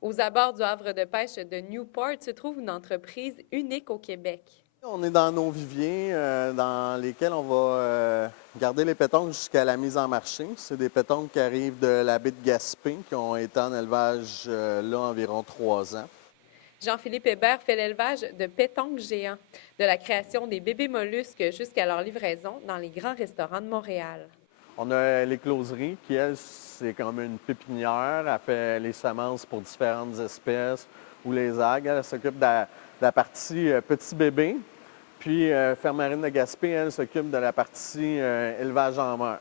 Aux abords du havre de pêche de Newport se trouve une entreprise unique au Québec. On est dans nos viviers dans lesquels on va garder les pétoncles jusqu'à la mise en marché. C'est des pétoncles qui arrivent de la baie de Gaspé, qui ont été en élevage là environ 3 ans. Jean-Philippe Hébert fait l'élevage de pétoncles géants, de la création des bébés mollusques jusqu'à leur livraison dans les grands restaurants de Montréal. On a l'écloserie qui, elle, c'est comme une pépinière. Elle fait les semences pour différentes espèces ou les algues. Elle s'occupe de la partie petit bébé. Puis Fermarine de Gaspé, elle s'occupe de la partie élevage en mer.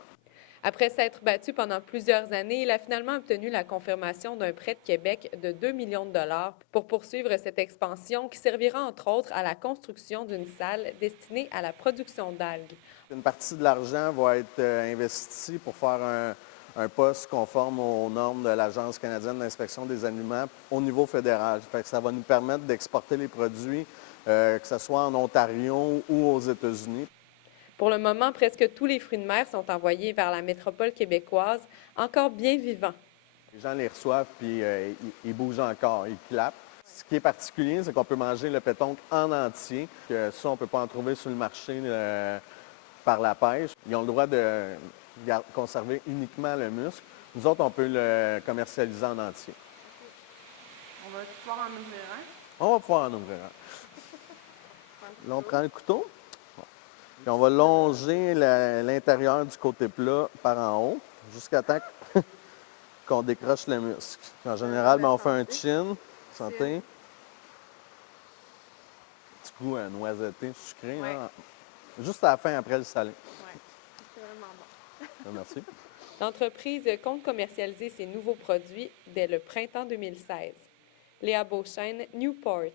Après s'être battu pendant plusieurs années, il a finalement obtenu la confirmation d'un prêt de Québec de 2 millions de dollars pour poursuivre cette expansion qui servira entre autres à la construction d'une salle destinée à la production d'algues. Une partie de l'argent va être investie pour faire un poste conforme aux normes de l'Agence canadienne d'inspection des aliments au niveau fédéral. Fait que ça va nous permettre d'exporter les produits, que ce soit en Ontario ou aux États-Unis. Pour le moment, presque tous les fruits de mer sont envoyés vers la métropole québécoise, encore bien vivants. Les gens les reçoivent puis ils bougent encore, ils clappent. Ce qui est particulier, c'est qu'on peut manger le pétoncle en entier. Ça, on ne peut pas en trouver sur le marché par la pêche. Ils ont le droit de conserver uniquement le muscle. Nous autres, on peut le commercialiser en entier. On va pouvoir en ouvrir un. On va pouvoir en ouvrir un. Là, on prend le couteau. Puis on va longer l'intérieur du côté plat par en haut jusqu'à temps qu'on décroche le muscle. En général, ben, on fait un chin. Santé. Petit goût noisetté, sucré. Ouais. Là. Juste à la fin, après le salé. Oui, c'est vraiment bon. Merci. L'entreprise compte commercialiser ses nouveaux produits dès le printemps 2016. Léa Beauchesne, Newport.